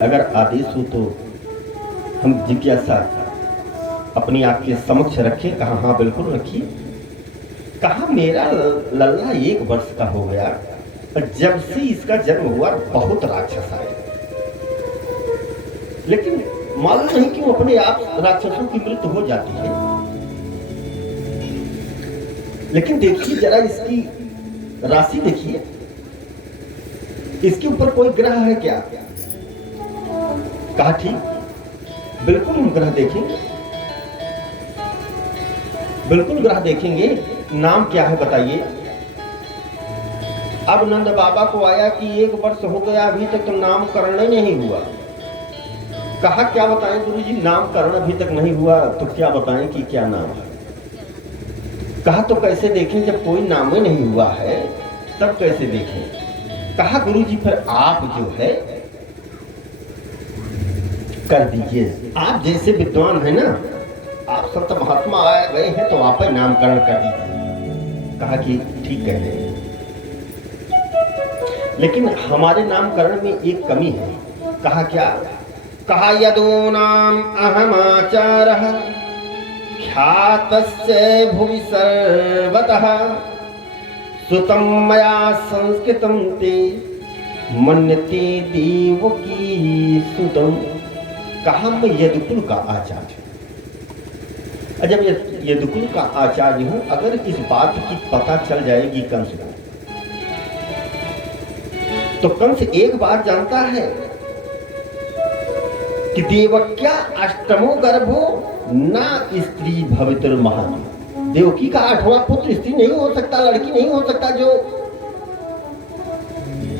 अगर आदेश हो तो हम जिज्ञासा अपनी आपके समक्ष रखें। कहा हाँ बिल्कुल रखिए। कहा मेरा लल्ला 1 वर्ष का हो गया और जब से इसका जन्म हुआ बहुत राक्षस आए, लेकिन मालूम नहीं क्यों अपने आप राक्षसों की मृत्यु हो जाती है। लेकिन देखिए जरा इसकी राशि देखिए, इसके ऊपर कोई ग्रह है क्या? कहा ठीक, बिल्कुल हम ग्रह देखेंगे, बिल्कुल ग्रह देखेंगे। नाम क्या है बताइए? अब नंद बाबा को आया कि 1 वर्ष हो गया, अभी तक तो नामकरण नहीं हुआ। कहा क्या बताएं गुरुजी, नामकरण अभी तक नहीं हुआ तो क्या बताएं कि क्या नाम है? कहा तो कैसे देखें, जब कोई नाम ही नहीं हुआ है तब कैसे देखें? कहा गुरुजी फिर आप जो है कर दीजिए, आप जैसे विद्वान है ना, आप संत महात्मा आए गए हैं तो आप ही नामकरण कर दीजिए। कहा कि ठीक कह रहे हैं, लेकिन हमारे नामकरण में एक कमी है। कहा क्या? कहा यदो नाम अहमाचारः ख्यातस्य भुवि सर्वतः सुतं मया संस्कृतं ते मन्यते देवकी सुतं। कहा मैं यदुकुल का आचार्य हूं। जब यदुकुल का आचार्य हूं, अगर इस बात की पता चल जाएगी कंस को, तो कंस एक बात जानता है कि देवक्या अष्टमो गर्भो ना स्त्री भवितुर महान। देवकी का 8वां पुत्र स्त्री नहीं हो सकता, लड़की नहीं हो सकता जो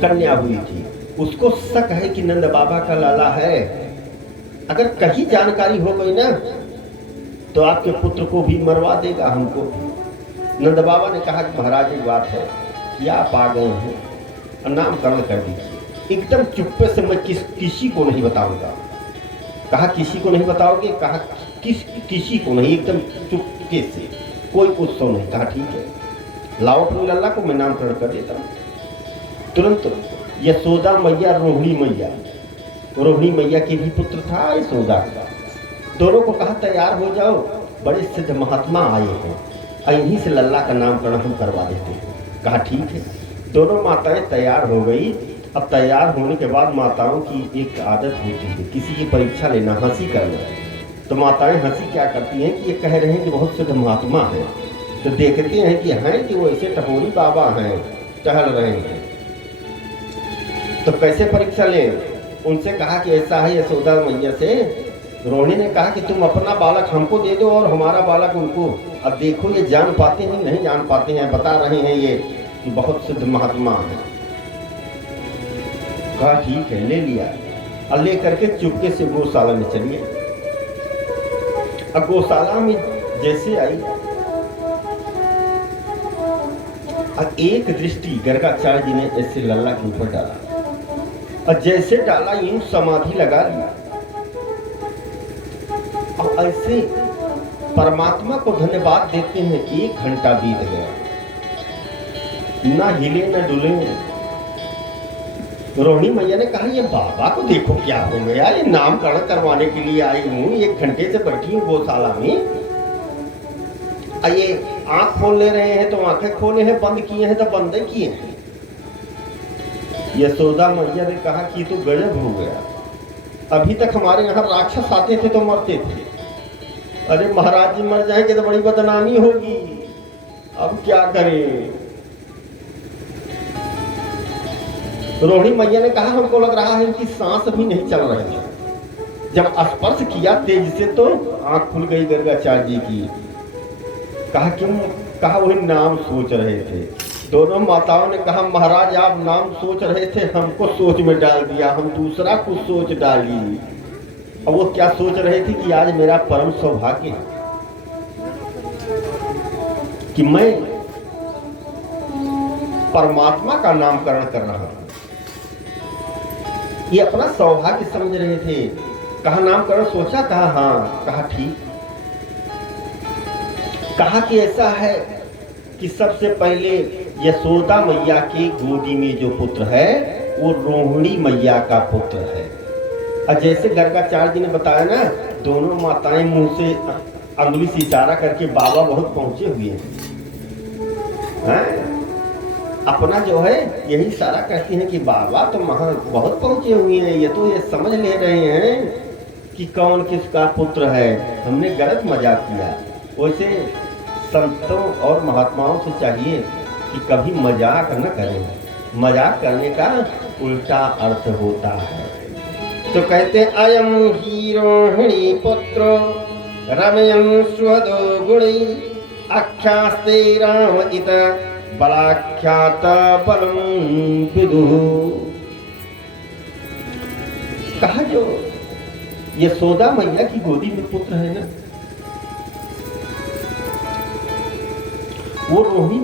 कन्या हुई थी। उसको शक है कि नंद बाबा का लाला है। अगर कहीं जानकारी हो गई ना तो आपके पुत्र को भी मरवा देगा, हमको। नंद बाबा ने कहा कि महाराज एक बात है कि आप आ गए हैं और नामकरण कर दीजिए। एकदम चुप्पे से मैं किसी को नहीं बताऊंगा। कहा किसी को नहीं बताओगे? कहा किसी को नहीं, एकदम चुपके से, कोई उत्सव नहीं। कहा ठीक है, लाओ अपने लल्ला को, मैं नामकरण कर देता हूँ। तुरंत यशोदा मैया, रोहिणी मैया के भी पुत्र था यशोदा का। दोनों को कहा तैयार हो जाओ, बड़े सिद्ध महात्मा आए हैं और इन्हीं से लल्ला का नामकरण हम करवा देते हैं। कहा ठीक है। दोनों माताएं तैयार हो गई। अब तैयार होने के बाद माताओं की एक आदत होती है किसी की परीक्षा लेना, हंसी करना। तो माताएं हंसी क्या करती हैं कि ये कह रहे हैं कि बहुत सिद्ध महात्मा है, तो देखते हैं कि हैं कि वो ऐसे टपोरी बाबा हैं, टहल रहे हैं, तो कैसे परीक्षा लें? उनसे कहा कि ऐसा है यशोदा मैया से। रोहिणी ने कहा कि तुम अपना बालक हमको दे दो और हमारा बालक उनको। अब देखो ये जान पाते हैं नहीं जान पाते हैं, बता रहे हैं ये कि बहुत सिद्ध महात्मा है। कहा ठीक है, ले लिया और ले करके चुपके से गौशाला में चलिए। अब गौशाला में जैसे आई और एक दृष्टि गर्गाचार्य जी ने ऐसे लल्ला के ऊपर डाला और जैसे डाला यूं समाधि लगा लिया और ऐसे परमात्मा को धन्यवाद देते हैं। 1 घंटा बीत गया, ना हिले ना डुले। रोहिणी मैया ने कहा ये बाबा को देखो क्या हो गया, ये नामकरण करवाने के लिए आई हूं, 1 घंटे से बैठी हूं गौशाला में। ये आंख खोल ले रहे हैं तो आंखें खोले हैं, बंद किए हैं तो बंद किए हैं। यशोदा मैया ने कहा कि तो गजब हो गया, अभी तक हमारे यहाँ राक्षस आते थे तो मरते थे, अरे महाराज जी मर जाएंगे तो बड़ी बदनामी होगी, अब क्या करें? रोहिणी मैया ने कहा हमको लग रहा है कि सांस भी नहीं चल रही है। जब स्पर्श किया तेज से तो आंख खुल गई गर्गाचार्य जी की। कहा क्यों? कहा वही नाम सोच रहे थे। दोनों माताओं ने कहा महाराज आप नाम सोच रहे थे, हमको सोच में डाल दिया, हम दूसरा कुछ सोच डाली। और वो क्या सोच रहे थे कि आज मेरा परम सौभाग्य है कि मैं परमात्मा का नामकरण कर रहा हूं। ये अपना सौभाग्य समझ रहे थे। कहा नामकरण सोचा? कहा हाँ। कहा ठीक। कहा कि ऐसा है कि सबसे पहले यशोदा मैया की गोदी में जो पुत्र है वो रोहिणी मैया का पुत्र है। और जैसे गर्गाचार्य जी ने बताया ना, दोनों माताएं मुंह से अंगुली से इशारा करके बाबा बहुत पहुंचे हुए हैं। अपना जो है यही इशारा करती हैं कि बाबा तो वहां बहुत पहुंचे हुए हैं, ये तो ये समझ ले रहे हैं कि कौन किसका पुत्र है। हमने गलत मजाक किया। वैसे संतों और महात्माओं से चाहिए कि कभी मजाक न करें। मजाक करने का उल्टा अर्थ होता है। तो कहते अयम ही रोहिणी पुत्र रमयं स्वदो गुणी आख्यास्ते राम इत बलाख्यात बलम विदुः। कहा जो यशोदा मैया की गोदी में पुत्र है ना, वो रोहिणी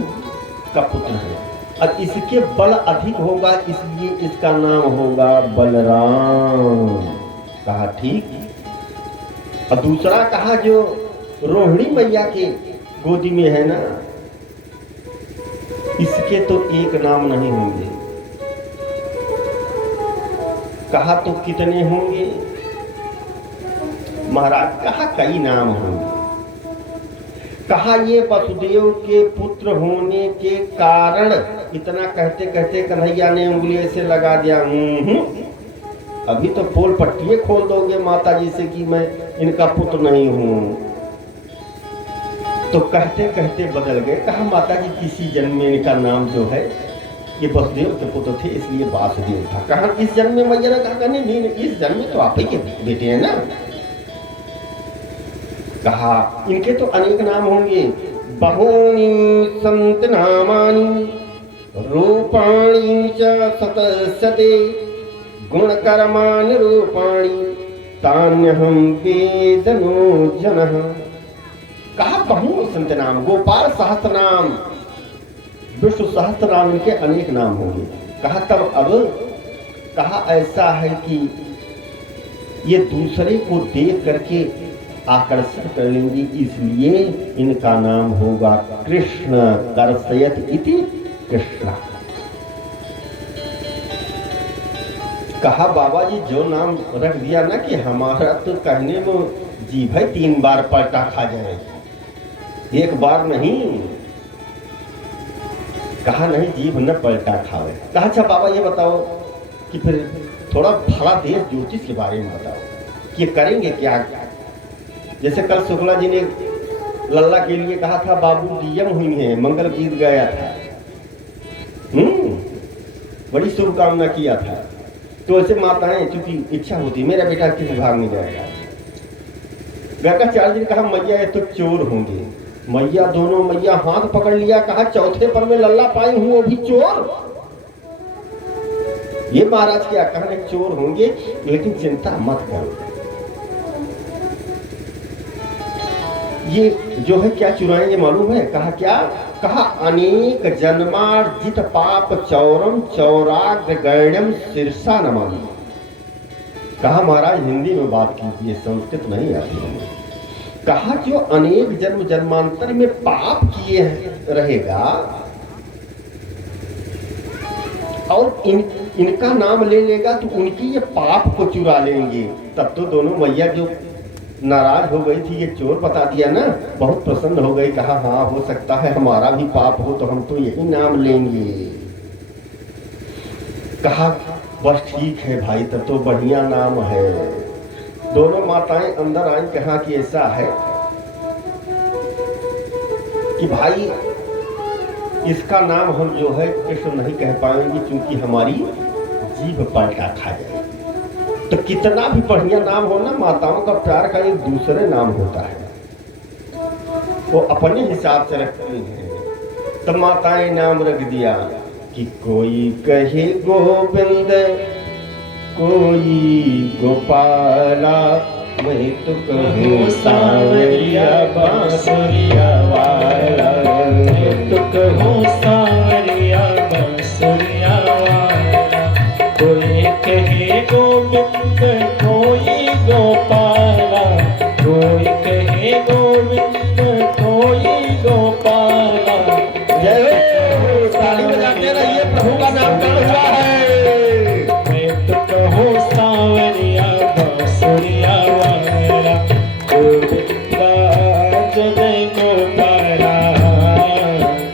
का पुत्र है और इसके बल अधिक होगा, इसलिए इसका नाम होगा बलराम। कहा ठीक। और दूसरा कहा जो रोहिणी मैया के गोदी में है ना, इसके तो एक नाम नहीं होंगे। कहा तो कितने होंगे महाराज? कहा कई नाम होंगे। कहा ये वसुदेव के पुत्र होने के कारण, इतना कहते कहते कन्हैया ने उंगली ऐसे लगा दिया, अभी तो पोल पट्टिए खोल दोगे माता जी से कि मैं इनका पुत्र नहीं हूं। तो कहते कहते बदल गए। कहा माता जी किसी जन्म में इनका नाम जो है, ये वसुदेव के पुत्र थे इसलिए वासुदेव था। कहा इस जन्म में मैया ने कहा नहीं, इस जन्म में तो आप ही के बेटे हैं ना। कहा इनके तो अनेक नाम होंगे। बहूनि संत नामानि रूपाणि च सतसते गुण कर्माणि रूपाणि तान्यहं वेदनो जनः। कहा बहूनि संत नाम, गोपाल सहस्त्र नाम, विष्णु सहस्त्र नाम, इनके अनेक नाम होंगे। कहा तब अब कहा ऐसा है कि ये दूसरे को देख करके आकर्षण कर लेंगी, इसलिए इनका नाम होगा कृष्ण। दर्शयत इति कृष्ण। कहा बाबा जी जो नाम रख दिया ना कि हमारा तो कहने में जीभ है 3 बार पलटा खा जाए, एक बार नहीं। कहा नहीं जीभ न पलटा खावे। कहा अच्छा बाबा ये बताओ कि फिर थोड़ा भला देश ज्योतिष के बारे में बताओ कि करेंगे क्या। जैसे कल शुक्ला जी ने लल्ला के लिए कहा था बाबू डीएम हुई है, मंगल गीत गाया था, बड़ी शुभकामना किया था। तो ऐसे माताएं चूंकि इच्छा होती मेरा बेटा किस विभाग में जाएगा। गर्गाचार्य जी ने कहा मैया ये तो चोर होंगे। मैया दोनों मैया हाथ पकड़ लिया। कहा चौथे पर में लल्ला पाई हूं वो भी चोर। ये महाराज क्या कहने चोर होंगे, लेकिन चिंता मत करो। ये जो है क्या चुराएंगे मालूम है? कहा क्या? कहा अनेक जन्मार्जित पाप चौरम चौराग्र गैण्यम शीर्षा नमामि। कहा महाराज हिंदी में बात कीजिए, संस्कृत नहीं आती हमें। कहा जो अनेक जन्म जन्मांतर में पाप किए रहेगा और इनका नाम ले लेगा तो उनकी ये पाप को चुरा लेंगे। तब तो दोनों मैया जो नाराज हो गई थी, ये चोर बता दिया ना, बहुत प्रसन्न हो गई। कहा हाँ हो सकता है हमारा भी पाप हो तो हम तो यही नाम लेंगे। कहा बस ठीक है भाई, तब तो बढ़िया नाम है। दोनों माताएं अंदर आई। कहा कि ऐसा है कि भाई इसका नाम हम जो है कृष्ण नहीं कह पाएंगे क्योंकि हमारी जीभ पलटा खा जाए। तो कितना भी बढ़िया नाम हो ना, माताओं का प्यार का एक दूसरे नाम होता है, वो अपने हिसाब से रखती हैं। तो माताएं नाम रख दिया कि कोई कहे गोविंद कोई गोपाला, मैं तो कहूँ सांवरिया बांसुरिया वाला, मैं तो कहूँ सांवरिया बांसुरिया वाला। कोई कहे गोविंद कोई गोपाला, कोई कहे गोविंद कोई गोपाला। जय हो, ताली बजाते रहिए, प्रभु का नाम कर हुआ है। मैं तो कहूँ सांवरिया बांसुरिया वाला, गोविंदा जय गोपाला,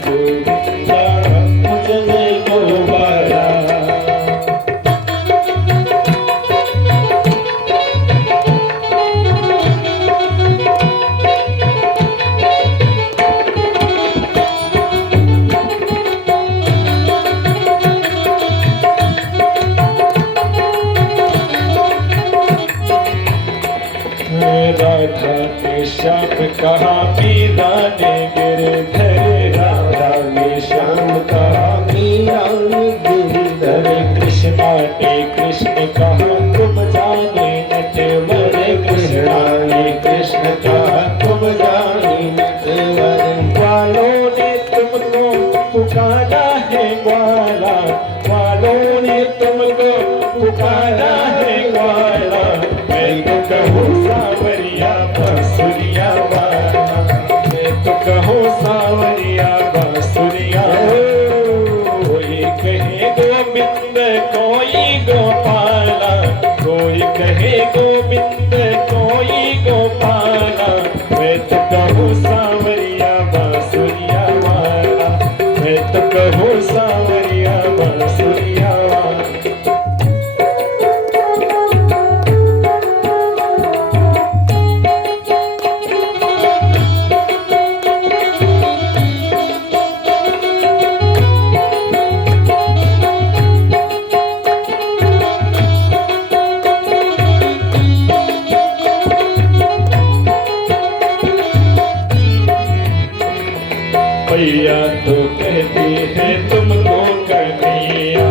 गोविंदा जय गोपाला। राधा ने श्याम कहा मीरा ने गिरधर, राधा ने श्याम कहा मीरा ने गिरधर, कृष्णा ने कृष्ण कहा तुम जाने नटवर, कृष्णा ने कृष्ण कहा तुम जाने नटवर, ग्वालों ने तुमको पुकारा है ग्वाला, ग्वालों ने तुमको पुकारा है ग्वाला, मैं तो कहूँ सावरिया बांसुरिया वाला, मैं तो कहूँ सावरिया बांसुरिया। कोई कहे गोविंद कोई गोपाला, कोई कहे गोविंद कोई गोपाला, मैं तो कहूँ सावरिया बांसुरिया वाला, मैं तो कहूँ सावरिया बांसुरिया वाला। मैया तो कहती है तुमको कन्हैया,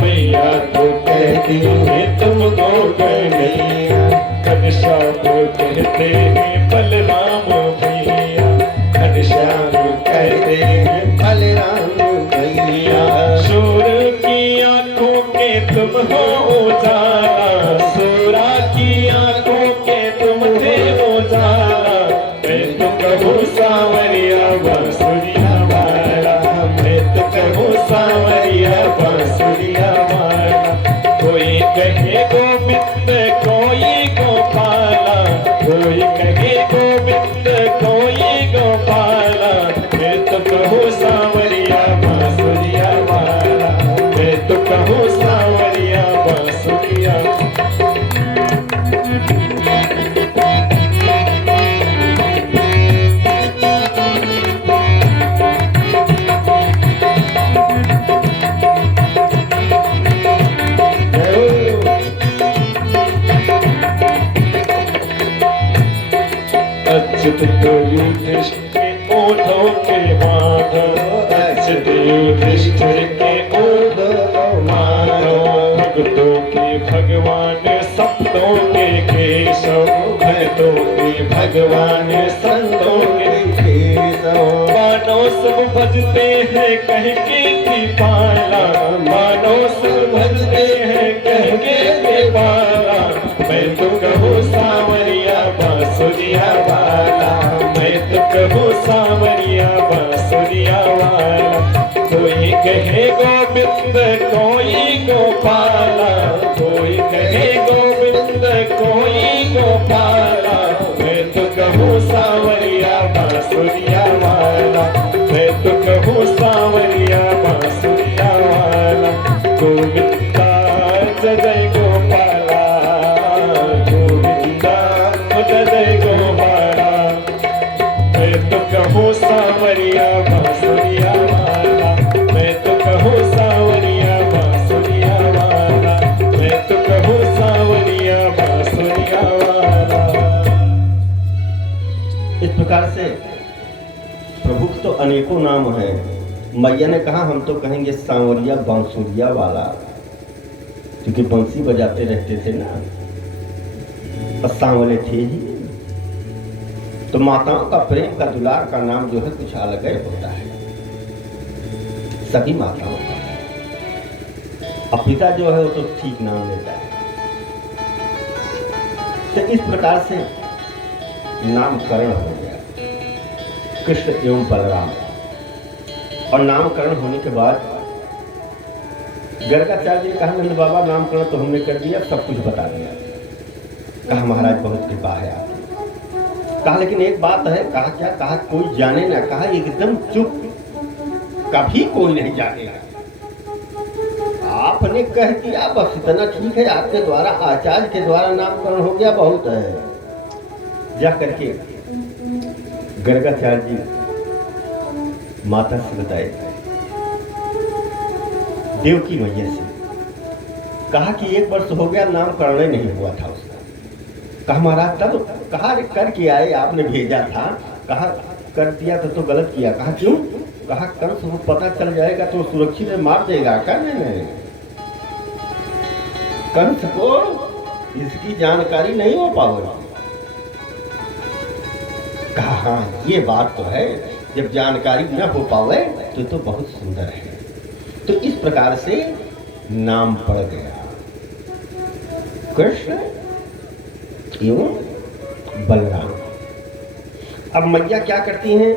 मैया तो कहती है तुमको कन्हैया, घनश्याम कहते हैं बलराम भैया, घनश्याम कहते हैं बलराम भैया। शूर की आंखों के तुम हो उजाला, सूरा की आंखों के तुम थे उजाला, मैं तो कहूँ सावरिया बांसुरिया वाला, मैं तो कहूँ सावरिया बांसुरिया वाला। कोई कहे गोविंद कोई गोपाला, कोई कहे गोविंद कोई गोपाला, मैं तो कहूँ सावरिया बांसुरिया वाला, मैं तो कहूँ सावरिया बांसुरिया। अच्युत तो युधिष्ठिर के ओठों के माधव, अच्युत युधिष्ठिर के ओठों माधव, भक्तों के भगवान संतों के केशव, भक्तों के भगवान संतों के केशव। मानो सब भजते हैं कह के कृपाला, मानो सब भजते हैं कह के कृपाला, मैं तो कहूँ सावरिया बांसुरिया वाला, मैं तो कहूँ सावरिया बांसुरिया वाला। कोई कहे गोविंद कोई गोपाला, कोई कहे गोविंद कोई गोपाला, मैं तो कहूँ सावरिया बांसुरिया वाला, मैं तो कहूँ सावरिया बांसुरिया वाला। गोविंदा जय गोपाला, गोविंदा जय गोपाला, मैं तो कहूँ सावरिया बांसुरिया वाला, मैं तो कहूँ सावरिया बांसुरिया वाला, मैं तो कहूँ सावरिया बांसुरिया वाला। इस प्रकार से प्रभु के तो अनेकों नाम हैं। मैया ने कहा हम तो कहेंगे सांवरिया बांसुरिया वाला, क्योंकि बंसी बजाते रहते थे ना, और सांवले थे ही। तो माताओं का प्रेम का दुलार का नाम जो है कुछ अलग ही होता है, सभी माताओं का। और पिता जो है वो तो ठीक नाम लेता है। तो इस प्रकार से नामकरण हो गया कृष्ण एवं बलराम। और नामकरण होने के बाद गर्गाचार्य जी ने कहा नंद बाबा नामकरण तो हमने कर दिया, सब कुछ बता दिया, कहा महाराज बहुत कृपा है आपकी। कहा लेकिन एक बात है। कहा क्या? कहा कोई जाने ना। कहा एकदम चुप, कभी कोई नहीं जानेगा। आपने कह दिया बस इतना ठीक है, आपके द्वारा आचार्य के द्वारा नामकरण हो गया, बहुत है। जा करके गर्गाचार्य जी माता से बताए, देवकी मैया से। कहा कि 1 वर्ष हो गया नामकरण नहीं हुआ था उसका। कहा महाराज तब? कहा करके आए, आपने भेजा था। कहा कर दिया तो गलत किया। कहा क्यों? कहा कंस को पता चल जाएगा तो सुरक्षित में मार देगा। कहा नहीं, कंस को इसकी जानकारी नहीं हो पाएगी। कहा हाँ ये बात तो है, जब जानकारी न हो पावे तो बहुत सुंदर है। तो इस प्रकार से नाम पड़ गया कृष्ण एवं बलराम। अब मैया क्या करती हैं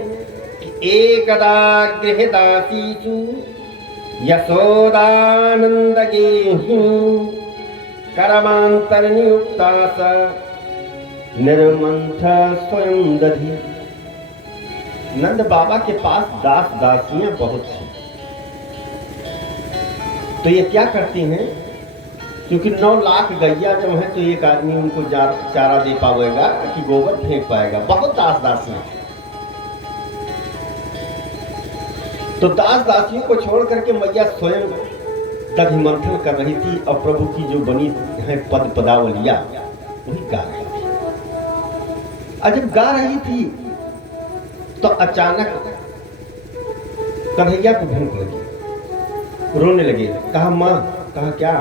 कि एकदा गृहदासीषु यशोदानंद गेहि करमांतरनियुक्ता स निर्मंथ स्वयं दधि। नंद बाबा के पास दास दासियां बहुत थी। तो ये क्या करती हैं, क्योंकि 9 लाख गैया जब है तो एक आदमी उनको चारा दे पाएगा कि गोबर फेंक पाएगा। बहुत दास दासियां थी। तो दास दासियों को छोड़ करके मैया स्वयं दधि मंथन कर रही थी और प्रभु की जो बनी है पद पदावलिया वही गा रही थी। और जब गा रही थी तो अचानक कन्हैया को भूख लगी, रोने लगे। कहा माँ? कहा क्या?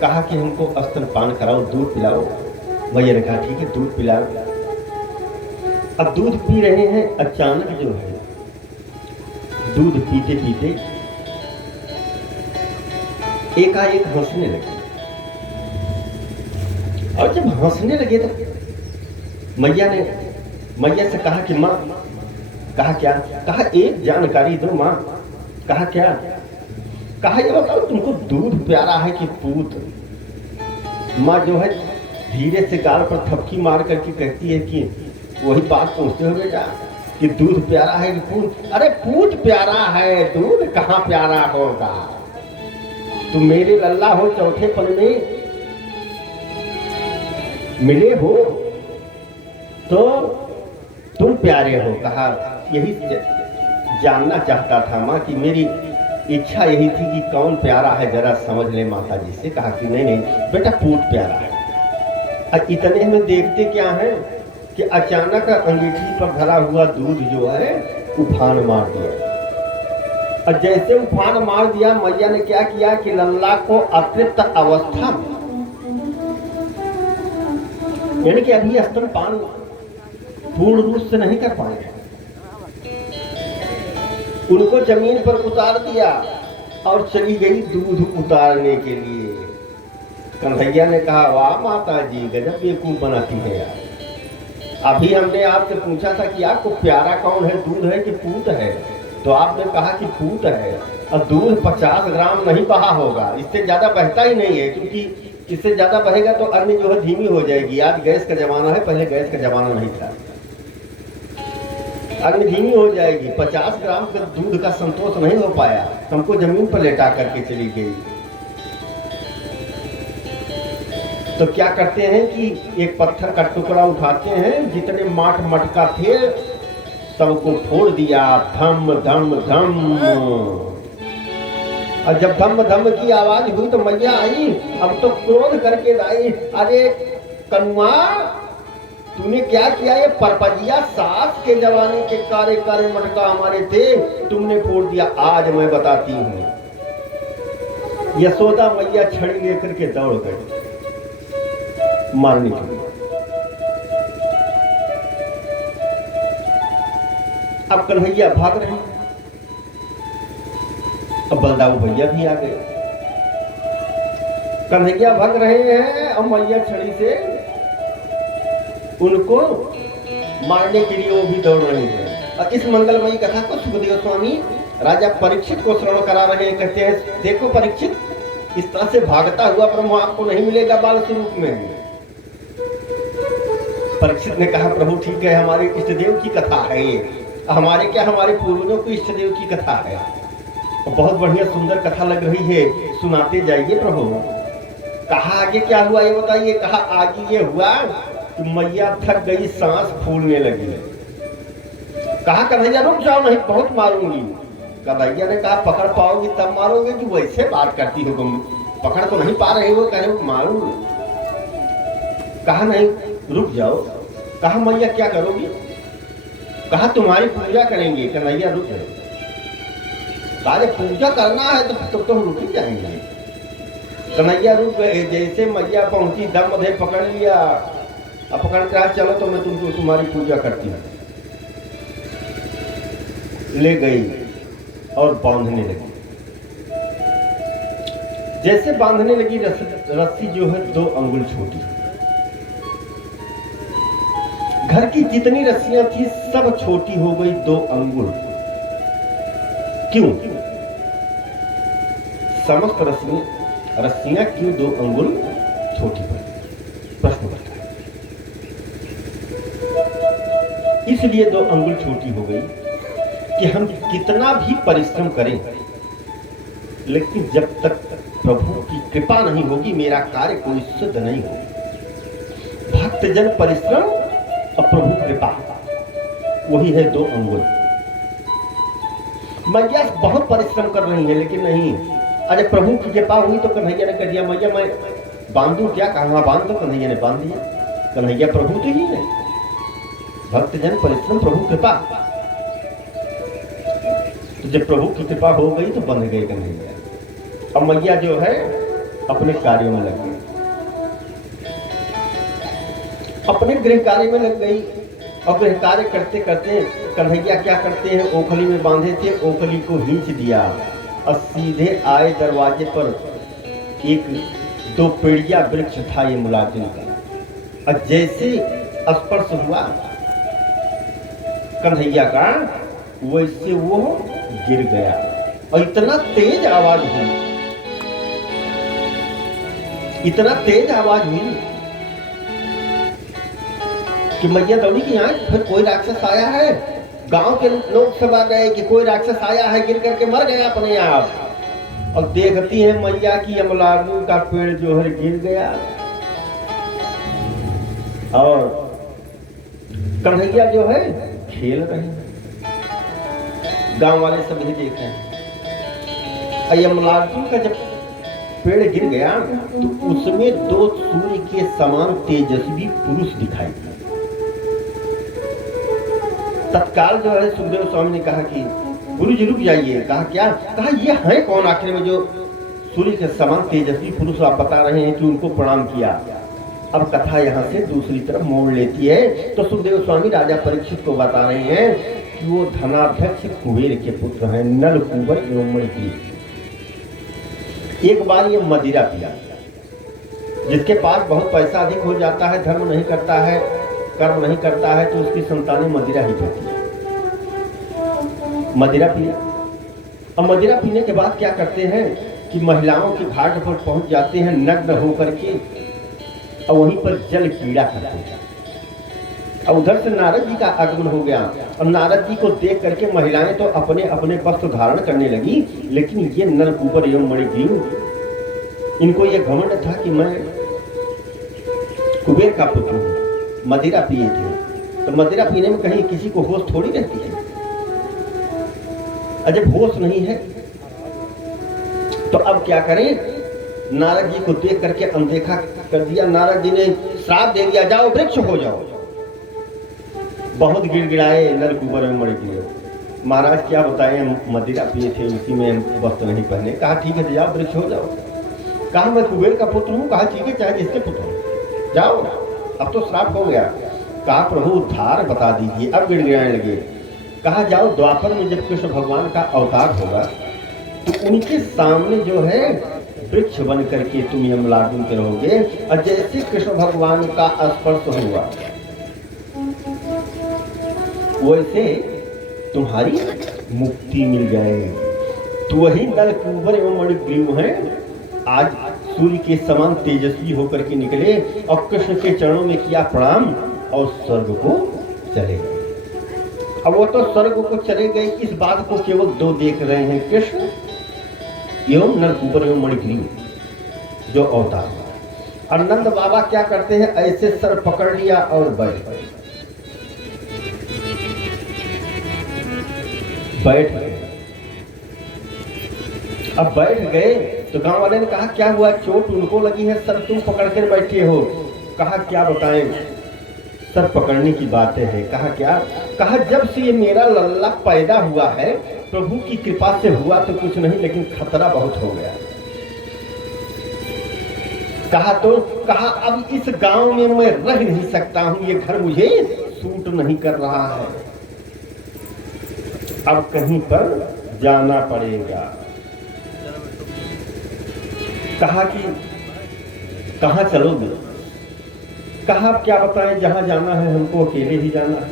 कहा कि हमको स्तनपान कराओ, दूध पिलाओ। मैया ने कहा ठीक है दूध पिलाओ। अब दूध पी रहे हैं, अचानक जो है दूध पीते पीते एकाएक हंसने लगे। और जब हंसने लगे तो मैया से कहा कि माँ। कहा क्या? कहा एक जानकारी दो माँ। कहा क्या? कहा ये बताओ तुमको दूध प्यारा है कि पूत? माँ जो है धीरे से गाल पर थपकी मार करके कहती है कि वही बात पूछते हो बेटा कि दूध प्यारा है कि पूत? अरे पूत प्यारा है, दूध कहाँ प्यारा होगा। तुम मेरे लल्ला हो, चौथे पल में मिले हो तो तुम प्यारे हो। कहा यही जानना चाहता था माँ कि मेरी इच्छा यही थी कि कौन प्यारा है जरा समझ ले माता जी से। कहा कि नहीं बेटा पूत प्यारा है। और इतने में देखते क्या है कि अचानक अंगीठी पर भरा हुआ दूध जो है उफान मार दिया। और जैसे उफान मार दिया मैया ने क्या किया कि लल्ला को अतृप्त अवस्था में, यानी कि अभी स्तनपान पूर्ण रूप से नहीं कर पाए, उनको जमीन पर उतार दिया और चली गई दूध उतारने के लिए। कन्हैया ने कहा वाह माता जी गजब बेवकूफ बनाती है यार। अभी हमने आपसे पूछा था कि आपको प्यारा कौन है, दूध है कि पूत है? तो आपने कहा कि पूत है। और दूध 50 ग्राम नहीं बहा होगा, इससे ज्यादा बहता ही नहीं है, क्योंकि इससे ज्यादा बहेगा तो अग्नि जो है धीमी हो जाएगी। आज गैस का जमाना है, पहले गैस का जमाना नहीं था। अग्नि धीमी हो जाएगी। 50 ग्राम के दूध का संतोष नहीं हो पाया, हमको जमीन पर लेटा करके चली गई। तो क्या करते हैं कि एक पत्थर का टुकड़ा उठाते हैं, जितने माठ मटका थे सबको फोड़ दिया, धम धम धम। और जब धम धम की आवाज हुई तो मैया आई। अब तो क्रोध करके आई, अरे कनुआ तूने क्या किया? ये परपजिया सास के जवानी के कारे कारे मटका हमारे थे, तुमने फोड़ दिया। आज मैं बताती हूँ। यशोदा मैया छड़ी लेकर के दौड़ गई मारने के लिए। अब कन्हैया भाग रहे हैं, अब बलदाऊ भैया भी आ गए। कन्हैया भाग रहे हैं और मैया छड़ी से उनको मारने के लिए वो भी दौड़ रहे हैं। और इस मंगलमयी कथा को सुखदेव स्वामी राजा परीक्षित को श्रवण करा रहे हैं। कहते हैं देखो परीक्षित, इस तरह से भागता हुआ ब्रह्म आपको नहीं मिलेगा बाल स्वरूप में। परीक्षित ने कहा प्रभु ठीक है, हमारे इष्ट देव की कथा है ये, हमारे क्या हमारे पूर्वजों की इष्ट देव की कथा है, बहुत बढ़िया सुंदर कथा लग रही है, सुनाते जाइए प्रभु। कहा आगे क्या हुआ ये बताइए। कहा आगे ये हुआ कि मैया थक गई, सांस फूलने लगी। कहा कन्हैया रुक जाओ, नहीं बहुत मारूंगी। कन्हैया ने कहा पकड़ पाओगी तब मारोगे कि वैसे बात करती हो तुम, पकड़ तो नहीं पा रहे हो, कह रहे हो मारूंगी। कहा नहीं रुक जाओ। कहा मैया क्या करोगी। कहा तुम्हारी पूजा करेंगे। कन्हैया रुक गए। कहा पूजा करना है तो तुम रुक ही जाएंगे। कन्हैया रुक गए। जैसे मैया पहुंची दम दे पकड़ लिया, अब पकड़ कर चलो तो मैं तुमको तुम्हारी पूजा करती हूँ। ले गई और बांधने लगी। जैसे बांधने लगी रस्सी जो है 2 अंगुल छोटी। घर की जितनी रस्सियां थी सब छोटी हो गई 2 अंगुल। क्यों? समस्त रस्सियां क्यों 2 अंगुल छोटी पड़ी? प्रश्न करता है। इसलिए 2 अंगुल छोटी हो गई कि हम कितना भी परिश्रम करें, लेकिन जब तक प्रभु की कृपा नहीं होगी मेरा कार्य कोई सिद्ध नहीं होगा। भक्तजन परिश्रम और प्रभु कृपा, वही है 2 अंगुल। मैया बहुत परिश्रम कर रही है लेकिन नहीं। अरे प्रभु की कृपा हुई तो कन्हैया ने कह दिया मैया मैं बांधू क्या। कहा बांध दो। कन्हैया ने बांध दिया। कन्हैया प्रभु तो ही है। भक्तजन परिश्रम प्रभु कृपा। तो जब प्रभु की कृपा हो गई तो बंध गए कन्हैया। अब मैया जो है अपने कार्यों में लग गई, अपने गृह कार्य में लग गई। और गृह कार्य करते करते कन्हैया क्या करते हैं, ओखली में बांधे थे, ओखली को खींच दिया और सीधे आए दरवाजे पर। 1-2 पेड़िया वृक्ष था ये मुलाजिम का, और जैसे स्पर्श हुआ कन्हैया का वैसे वो गिर गया। और इतना तेज आवाज हुई, इतना तेज आवाज हुई कि मैया दौड़ी की यहाँ फिर कोई राक्षस आया है। गांव के लोग सब आ गए कि कोई राक्षस आया है, गिर करके मर गया अपने आप। और देखती है मैया की अमलागू का पेड़ जो है गिर गया। और कन्हैया जो है खेल रहे हैं, गांव वाले सभी देख रहे हैं। अमलागू का जब पेड़ गिर गया तो उसमें 2 सूर्य के समान तेजस्वी पुरुष दिखाई दिए। तत्काल जो है सुखदेव स्वामी ने कहा कि गुरु जी रुक जाइए। कहा क्या? कहा ये है कौन आखिर में जो सूर्य के समान तेजस्वी पुरुष आप बता रहे हैं कि उनको प्रणाम किया। अब कथा यहाँ से दूसरी तरफ मोड़ लेती है। तो सुखदेव स्वामी राजा परीक्षित को बता रहे हैं कि वो धनाध्यक्ष कुबेर के पुत्र हैं, नल कुंवर एवं मणिग्रीव। एक बार ये मदिरा पिया। जिसके पास बहुत पैसा अधिक हो जाता है, धर्म नहीं करता है, कर्म नहीं करता है, तो उसकी संतानें मदिरा ही पीती है। मदिरा पिया। अब मदिरा पीने के बाद क्या करते हैं कि महिलाओं के घाट पर पहुंच जाते हैं नग्न होकर के, और वहीं पर जल क्रीड़ा करते हैं। और उधर से नारद जी का आगमन हो गया। और नारद जी को देख करके महिलाएं तो अपने अपने वस्त्र धारण करने लगी, लेकिन ये नलकूबर एवं मणिग्रीव, इनको ये घमंड था कि मैं कुबेर का पुत्र हूं। मदिरा पिए थे, तो मदिरा पीने में कहीं किसी को होश थोड़ी रहती है। जब होश नहीं है तो अब क्या करें? नारद जी को देख करके अनदेखा कर दिया। नारद जी ने श्राप दे दिया, जाओ वृक्ष हो जाओ। बहुत गिड़गिड़ाए नलकूबर में मणिग्रीव। महाराज क्या बताएं, मदिरा पिए थे, उसी में वस्त्र नहीं पहने। कहा ठीक है जाओ वृक्ष हो जाओ। कहा मैं कुबेर का पुत्र हूँ। कहा ठीक है चाहे जिसके पुत्र हो जाओ, अब तो श्राप हो गया। कहा प्रभु उद्धार बता दीजिए। अब गिड़गिड़ाने लगे। कहा जाओ द्वापर में जब कृष्ण भगवान का अवतार होगा तो उनके सामने जो है वृक्ष बन करके तुम यमलागुन के रहोगे, और जैसे कृष्ण भगवान का स्पर्श हुआ वैसे तुम्हारी मुक्ति मिल जाए। तो वही नलकूबर एवं मणिग्रीव हैं, आज सूर्य के समान तेजस्वी होकर के निकले और कृष्ण के चरणों में किया प्रणाम और स्वर्ग को चले गए। अब वो तो स्वर्ग को चले गए, इस बात को केवल दो देख रहे हैं, कृष्ण एवं नरकूबर एवं मणिग्रीव जो अवतार। और नंद बाबा क्या करते हैं, ऐसे सर पकड़ लिया और बैठ गए। अब बैठ गए तो गांव वाले ने कहा क्या हुआ, चोट उनको लगी है, सर तुम पकड़ कर बैठे हो। कहा क्या बताएं, सर पकड़ने की बातें हैं। कहा क्या, कहा जब से ये मेरा लल्ला पैदा हुआ है प्रभु की कृपा से हुआ तो कुछ नहीं, लेकिन खतरा बहुत हो गया। कहा अब इस गांव में मैं रह नहीं सकता हूं, ये घर मुझे सूट नहीं कर रहा है, अब कहीं पर जाना पड़ेगा। कहा कि कहां चलोगे। कहा आप क्या बताएं, जहां जाना है हमको अकेले ही जाना है।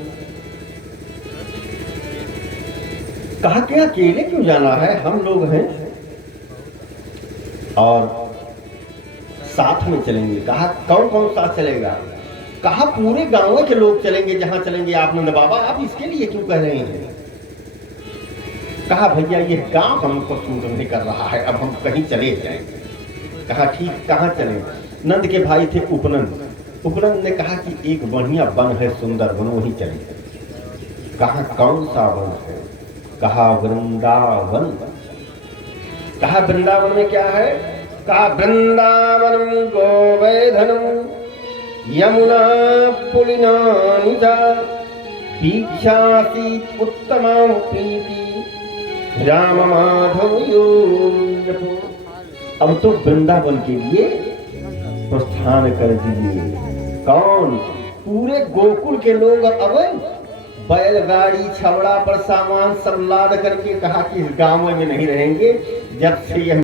कहा कि अकेले क्यों जाना है, हम लोग हैं और साथ में चलेंगे। कहा कौन कौन साथ चलेगा। कहा पूरे गांव के लोग चलेंगे, जहां चलेंगे आप। नंद बाबा आप इसके लिए क्यों कह रहे हैं। कहा भैया ये गांव हमको सूट नहीं कर रहा है, अब हम कहीं चले जाएंगे। कहा ठीक, कहां चले। नंद के भाई थे उपनंद। उपनंद ने कहा कि एक बढ़िया वन है, सुंदर वन, वहीं चले। कहा कौन सा वन है। कहा वृंदावन। कहा वृंदावन में क्या है। कहा वृंदावनम गोवर्धनम यमुना पुलिनानि च दीक्षासी उत्तमा प्रीति राम माधव योग। अब तो वृंदावन के लिए प्रस्थान कर दिए। कौन, पूरे गोकुल के लोग। अब बैलगाड़ी छवड़ा पर सामान सब लाद करके कहा कि इस गांव में नहीं रहेंगे, जब से यह